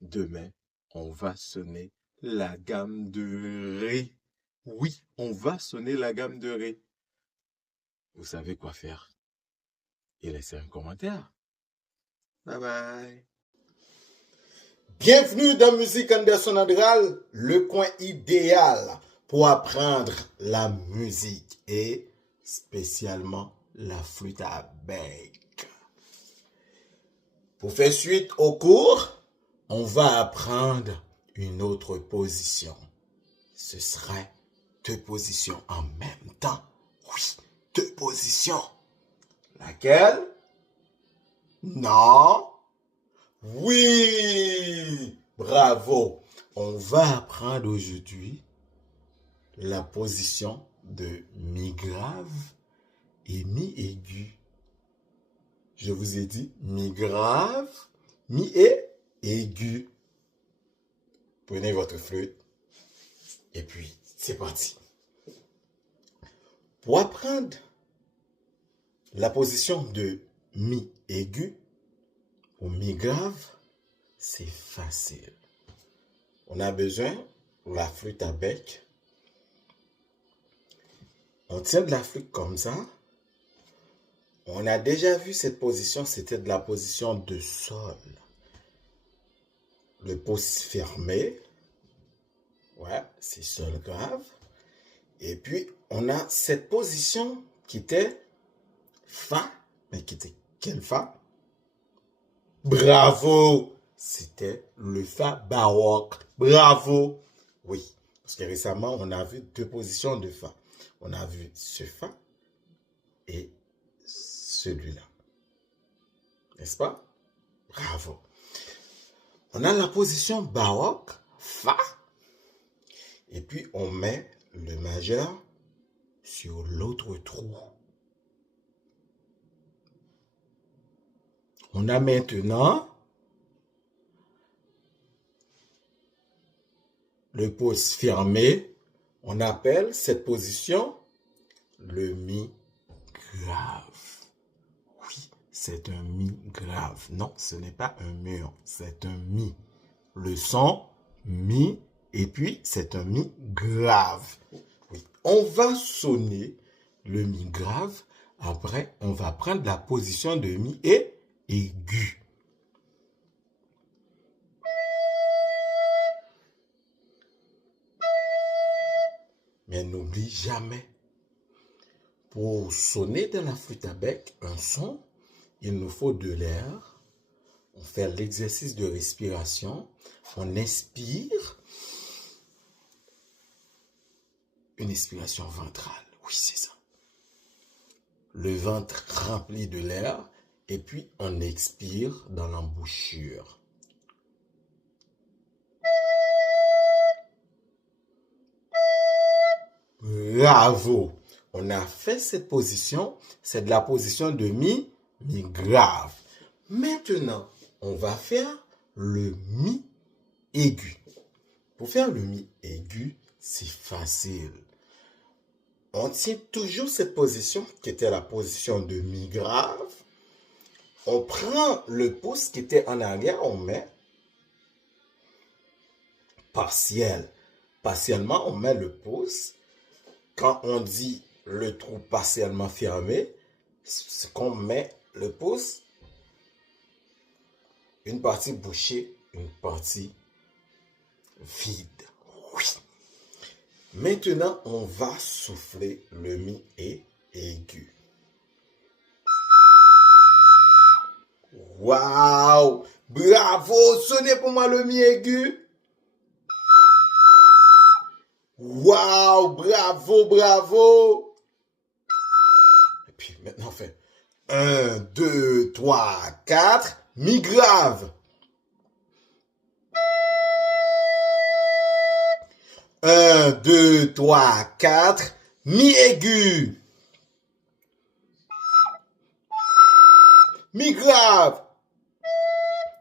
Demain, on va sonner la gamme de Ré. Oui, on va sonner la gamme de Ré. Vous savez quoi faire? Et laissez un commentaire. Bye bye. Bienvenue dans Musique Anderson Andral, le coin idéal pour apprendre la musique et spécialement la flûte à bec. Pour faire suite au cours, on va apprendre une autre position. Ce serait 2 positions en même temps. Oui, 2 positions. Laquelle? Non. Oui, bravo. On va apprendre aujourd'hui la position de mi grave et mi aigu. Je vous ai dit mi grave, mi et aigu. Prenez votre flûte et puis c'est parti. Pour apprendre la position de mi aigu ou mi grave, c'est facile. On a besoin de la flûte à bec. On tient de la flûte comme ça. On a déjà vu cette position, c'était de la position de sol. Le pouce fermé. Ouais, c'est sol grave. Et puis, on a cette position qui était Fa. Mais qui était quel Fa? Bravo! C'était le Fa baroque. Bravo! Oui, parce que récemment, on a vu 2 positions de Fa. On a vu ce Fa et celui-là. N'est-ce pas? Bravo. On a la position baroque, Fa. Et puis, on met le majeur sur l'autre trou. On a maintenant le pouce fermé. On appelle cette position le mi grave. Oui, c'est un mi grave. Non, ce n'est pas un mur, c'est un mi. Le son mi et puis c'est un mi grave. Oui, on va sonner le mi grave. Après, on va prendre la position de mi et aigu. Mais n'oublie jamais, pour sonner dans la flûte à bec un son, il nous faut de l'air. On fait l'exercice de respiration. On inspire. Une expiration ventrale. Oui, c'est ça. Le ventre rempli de l'air. Et puis, on expire dans l'embouchure. Bravo! On a fait cette position. C'est de la position de mi grave. Maintenant, on va faire le mi aigu. Pour faire le mi aigu, c'est facile. On tient toujours cette position qui était la position de mi grave. On prend le pouce qui était en arrière, on met partiel. Partiellement, on met le pouce. Quand on dit le trou partiellement fermé, c'est qu'on met le pouce, une partie bouchée, une partie vide. Oui. Maintenant, on va souffler le mi et aigu. Waouh! Bravo! Sonnez pour moi le mi aigu. Waouh! Bravo, bravo! Et puis maintenant, on fait 1, 2, 3, 4, mi grave. 1, 2, 3, 4, mi aigu. Mi grave.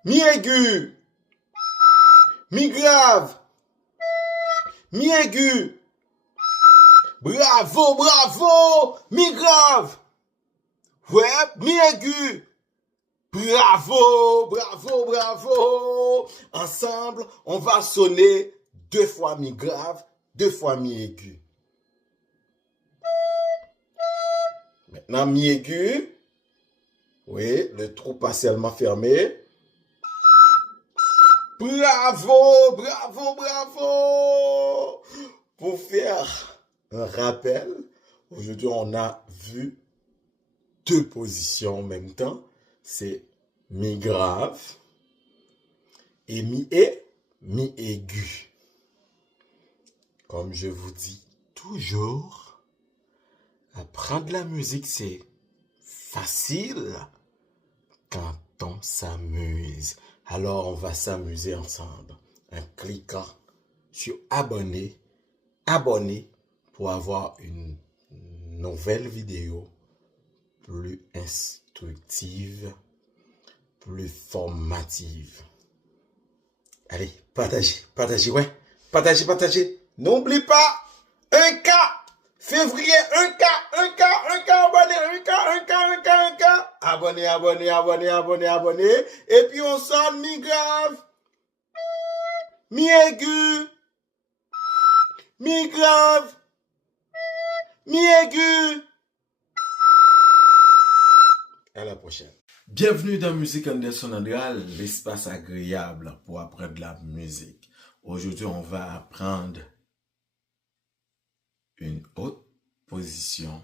Mi aigu. Mi grave. Mi aigu. Bravo, bravo. Mi grave. Ouais, mi aigu. Bravo, bravo, bravo. Ensemble, on va sonner 2 fois mi grave, 2 fois mi aigu. Maintenant, mi aigu. Oui, le trou partiellement fermé. Bravo, bravo, bravo. Pour faire un rappel, aujourd'hui, on a vu 2 positions en même temps. C'est mi grave et mi aigu. Comme je vous dis toujours, apprendre la musique, c'est facile quand on s'amuse. Alors, on va s'amuser ensemble en cliquant sur abonner pour avoir une nouvelle vidéo plus instructive, plus formative. Allez, partagez, ouais. Partagez. N'oublie pas, 1K, février, 1K, abonné. Abonnez. Et puis on sonne mi grave, mi aigu, mi grave, mi aigu. À la prochaine. Bienvenue dans Musique Anderson Andral, l'espace agréable pour apprendre la musique. Aujourd'hui, on va apprendre une haute position.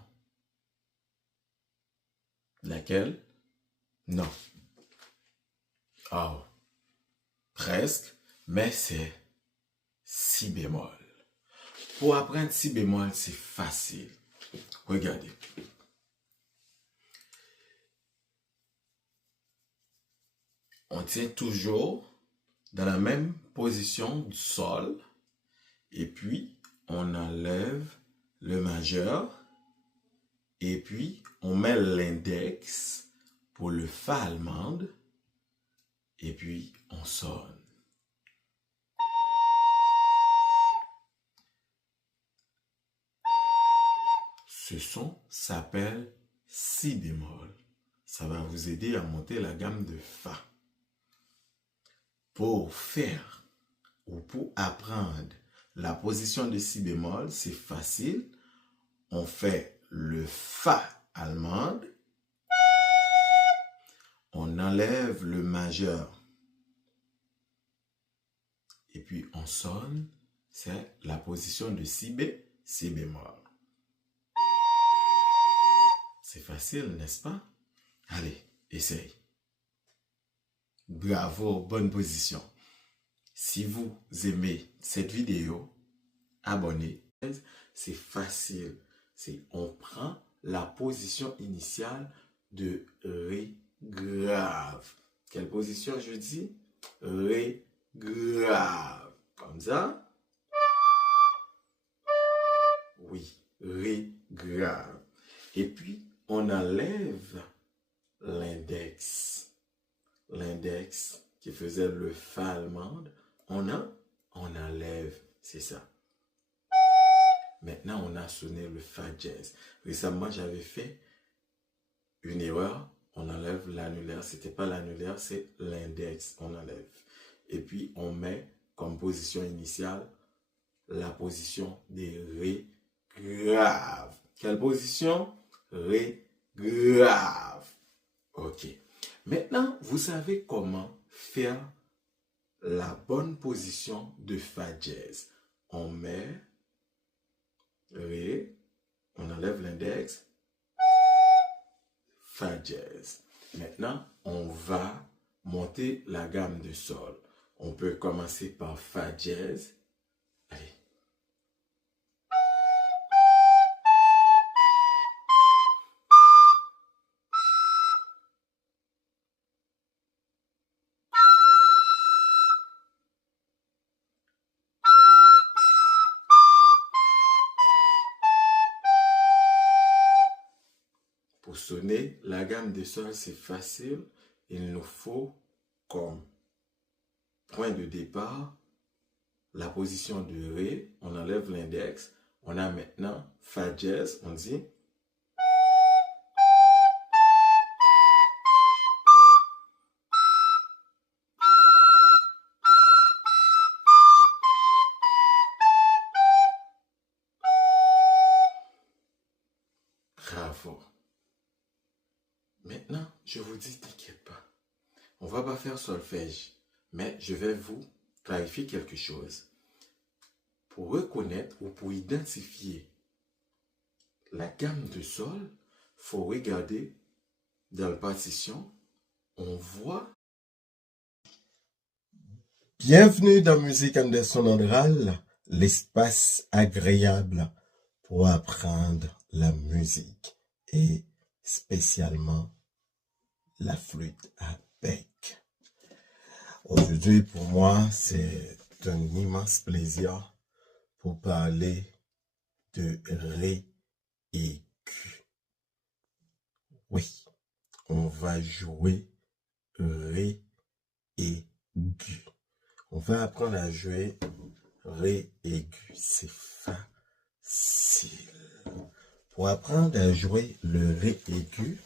Laquelle? Non. Oh, presque, mais c'est si bémol. Pour apprendre si bémol, c'est facile. Regardez. On tient toujours dans la même position du sol et puis on enlève le majeur et puis on met l'index pour le fa allemande et puis on sonne. Ce son s'appelle si bémol. Ça va vous aider à monter la gamme de fa. Pour faire ou pour apprendre la position de si bémol, c'est facile. On fait le fa allemande. On enlève le majeur. Et puis on sonne. C'est la position de si bémol. C'est facile, n'est-ce pas? Allez, essaye. Bravo, bonne position. Si vous aimez cette vidéo, abonnez. C'est facile. On prend la position initiale de Ré grave. Quelle position je dis? Ré grave. Comme ça. Oui, Ré grave. Et puis, on enlève l'index. L'index qui faisait le fa allemande, on enlève, c'est ça. Maintenant, on a sonné le fa jazz. Récemment, j'avais fait une erreur. On enlève l'annulaire. C'était pas l'annulaire, c'est l'index. On enlève. Et puis, on met comme position initiale la position des ré grave. Quelle position? Ré grave. Ok. Maintenant, vous savez comment faire la bonne position de fa jazz. On met Ré, on enlève l'index, fa jazz. Maintenant, on va monter la gamme de sol. On peut commencer par fa jazz. Allez. Pour sonner la gamme de sol, c'est facile. Il nous faut comme point de départ la position de Ré. On enlève l'index. On a maintenant fa jazz. On dit je vous dis, t'inquiète pas. On va pas faire solfège, mais je vais vous clarifier quelque chose. Pour reconnaître ou pour identifier la gamme de sol, il faut regarder dans la partition. On voit. Bienvenue dans Musique Anderson Andral, l'espace agréable pour apprendre la musique et spécialement la flûte à bec. Aujourd'hui, pour moi, c'est un immense plaisir pour parler de Ré aigu. Oui, on va jouer Ré aigu. On va apprendre à jouer Ré aigu. C'est facile. Pour apprendre à jouer le Ré aigu,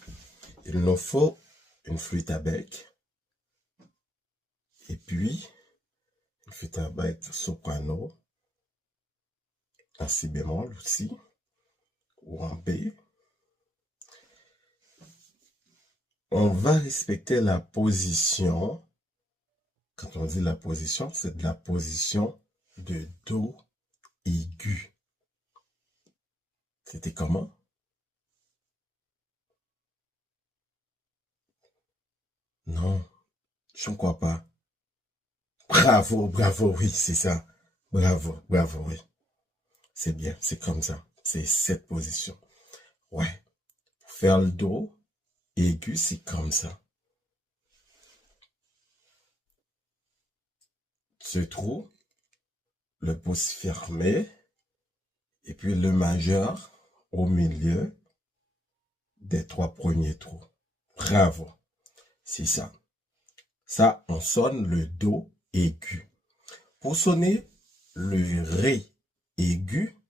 il nous faut une flûte à bec. Et puis, une flûte à bec soprano, en si bémol aussi, ou en B. On va respecter la position. Quand on dit la position, c'est de la position de Do aigu. C'était comment? Non, je ne crois pas. Bravo, bravo, oui, c'est ça. Bravo, bravo, oui. C'est bien, c'est comme ça. C'est cette position. Ouais. Pour faire le Do aigu, c'est comme ça. Ce trou, le pouce fermé, et puis le majeur au milieu des trois premiers trous. Bravo. C'est ça. Ça, on sonne le Do aigu. Pour sonner le Ré aigu,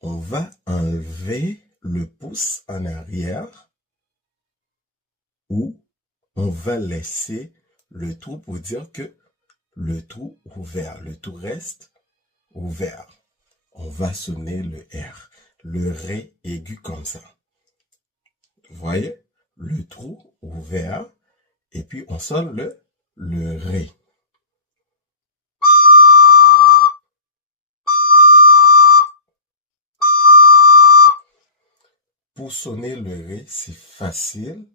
on va enlever le pouce en arrière ou on va laisser le trou pour dire que le trou ouvert, le trou reste ouvert. On va sonner le R, le Ré aigu comme ça. Vous voyez, le trou ouvert et puis on sonne le Ré. Pour sonner le Ré, c'est facile.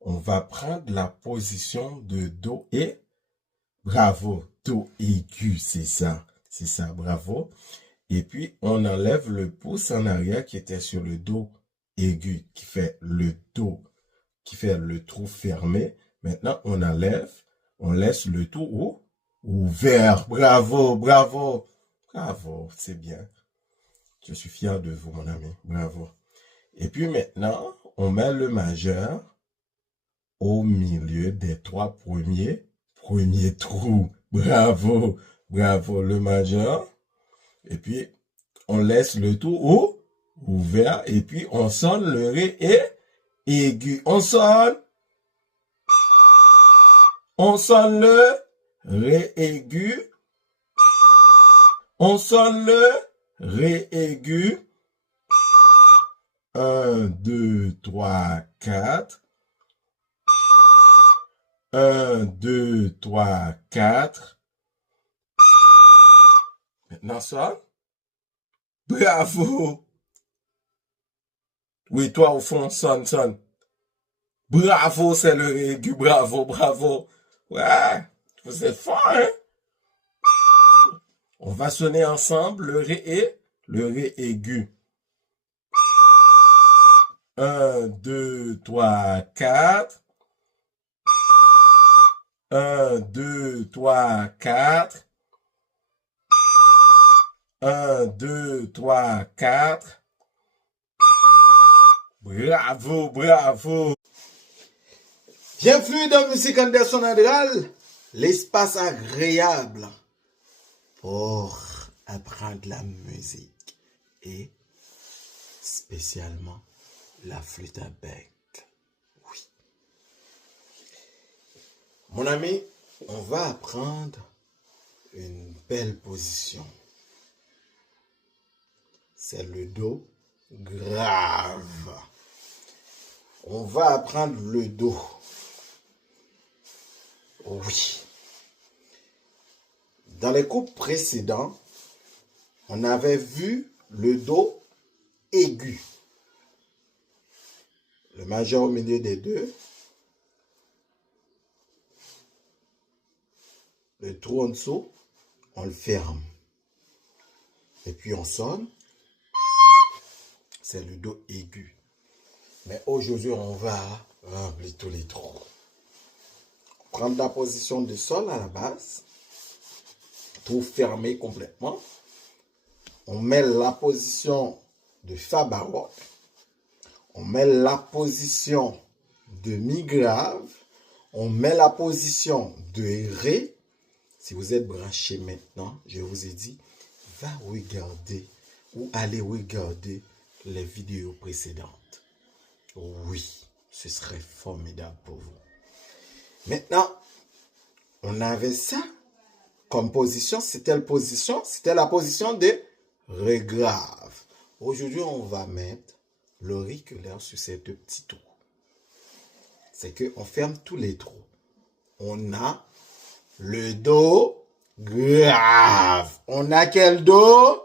On va prendre la position de Do et bravo, Do aigu, c'est ça, bravo. Et puis, on enlève le pouce en arrière qui était sur le Do aigu, qui fait le Do, qui fait le trou fermé. Maintenant, on enlève, on laisse le trou ouvert. Bravo, bravo, bravo, c'est bien. Je suis fier de vous, mon ami, bravo. Et puis maintenant, on met le majeur au milieu des trois premiers trous. Bravo, bravo, le majeur. Et puis, on laisse le tout ouvert. Et puis, on sonne le Ré aigu. On sonne le Ré aigu. On sonne le Ré aigu. 1, 2, 3, 4. 1, 2, 3, 4. Maintenant, ça. Bravo. Oui, toi, au fond, sonne. Bravo, c'est le Ré aigu. Bravo, bravo. Ouais, vous êtes fort, hein? On va sonner ensemble le Ré aigu. 1, 2, 3, 4. 1, 2, 3, 4. 1, 2, 3, 4. Bravo, bravo. Bienvenue dans Musique Anderson Andral, l'espace agréable pour apprendre la musique et spécialement la flûte à bec. Oui. Mon ami, on va apprendre une belle position. C'est le Do grave. On va apprendre le Do. Oui. Dans les cours précédents, on avait vu le Do aigu. Le majeur au milieu des deux. Le trou en dessous, on le ferme. Et puis on sonne. C'est le Do aigu. Mais aujourd'hui, on va remplir tous les trous. Prendre la position de sol à la base. Trou fermé complètement. On met la position de Fa baroque. On met la position de Mi grave. On met la position de Ré. Si vous êtes branché maintenant, je vous ai dit, va regarder ou allez regarder les vidéos précédentes. Oui, ce serait formidable pour vous. Maintenant, on avait ça comme position. C'était la position de Ré grave. Aujourd'hui, on va mettre l'auriculaire sur ces deux petits trous. C'est qu'on ferme tous les trous. On a le Do grave. On a quel Do?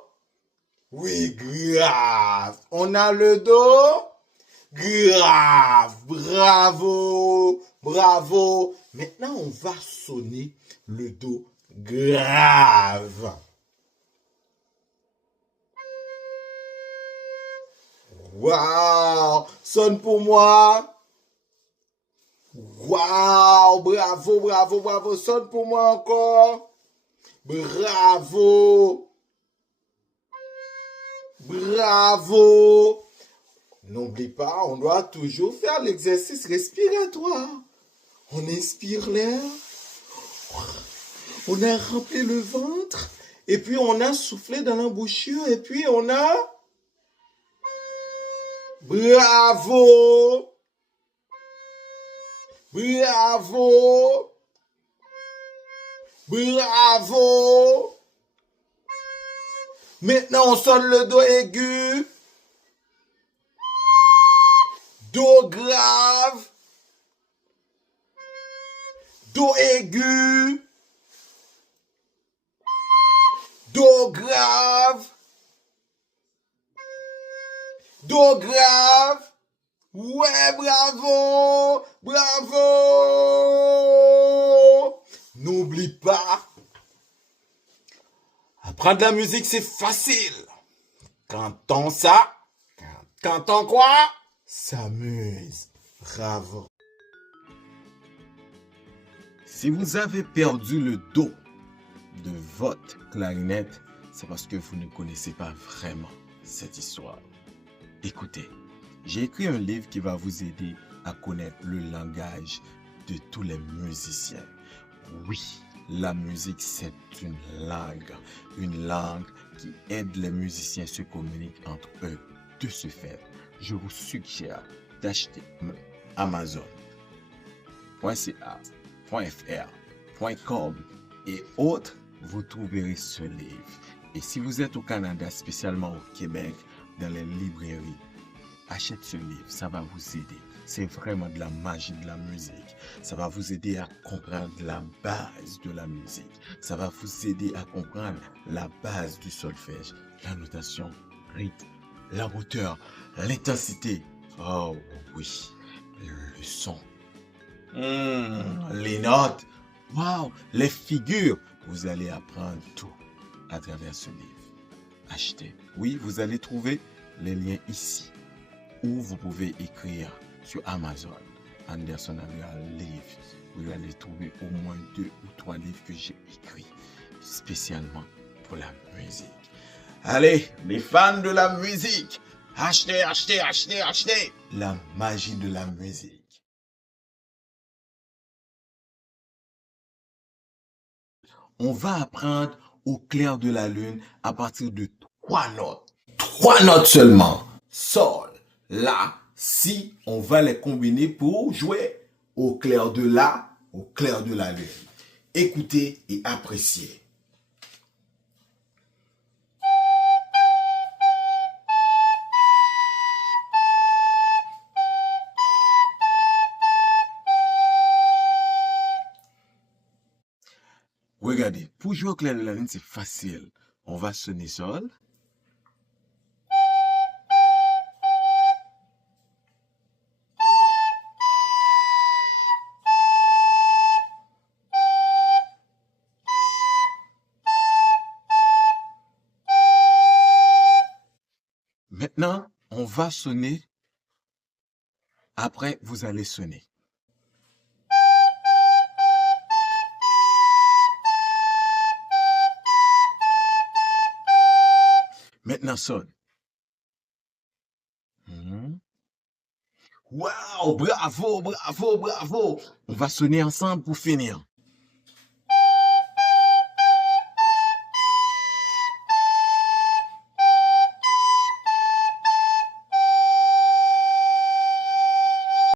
Oui, grave. On a le Do grave. Bravo. Bravo. Maintenant, on va sonner le Do grave. Waouh. Sonne pour moi. Waouh, bravo, bravo, bravo. Sonne pour moi encore. Bravo. Bravo. N'oublie pas, on doit toujours faire l'exercice respiratoire. On inspire l'air. On a rempli le ventre. Et puis on a soufflé dans l'embouchure. Et puis on a... Bravo. Bravo. Bravo. Maintenant, on sonne le Do aigu. Do grave. Do aigu. Do grave. Do grave. Ouais, bravo. Bravo. N'oublie pas. Apprendre la musique, c'est facile. Quand on ça, quand on quoi? S'amuse. Bravo. Si vous avez perdu le Do de votre clarinette, c'est parce que vous ne connaissez pas vraiment cette histoire. Écoutez, j'ai écrit un livre qui va vous aider à connaître le langage de tous les musiciens. Oui, la musique, c'est une langue qui aide les musiciens à se communiquer entre eux. De ce fait, je vous suggère d'acheter Amazon.ca, .fr, .com et autres, vous trouverez ce livre. Et si vous êtes au Canada, spécialement au Québec, dans les librairies, achète ce livre, ça va vous aider. C'est vraiment de la magie de la musique. Ça va vous aider à comprendre la base de la musique. Ça va vous aider à comprendre la base du solfège, la notation, rythme, la hauteur, l'intensité. Oh oui, le son. Les notes. Wow, les figures. Vous allez apprendre tout à travers ce livre. Achetez. Oui, vous allez trouver les liens ici. Ou vous pouvez écrire sur Amazon, Anderson Andrea Livre. Vous allez trouver au moins 2 ou 3 livres que j'ai écrits spécialement pour la musique. Allez, les fans de la musique, achetez, achetez, achetez, achetez. La magie de la musique. On va apprendre au clair de la lune à partir de 3 notes. 3 notes seulement. Sol, La, Si. On va les combiner pour jouer au clair de la lune. Écoutez et appréciez. Regardez, pour jouer au clair de la lune, c'est facile. On va sonner sol. Maintenant, on va sonner. Après, vous allez sonner. Maintenant, sonne. Waouh, bravo, bravo, bravo. On va sonner ensemble pour finir.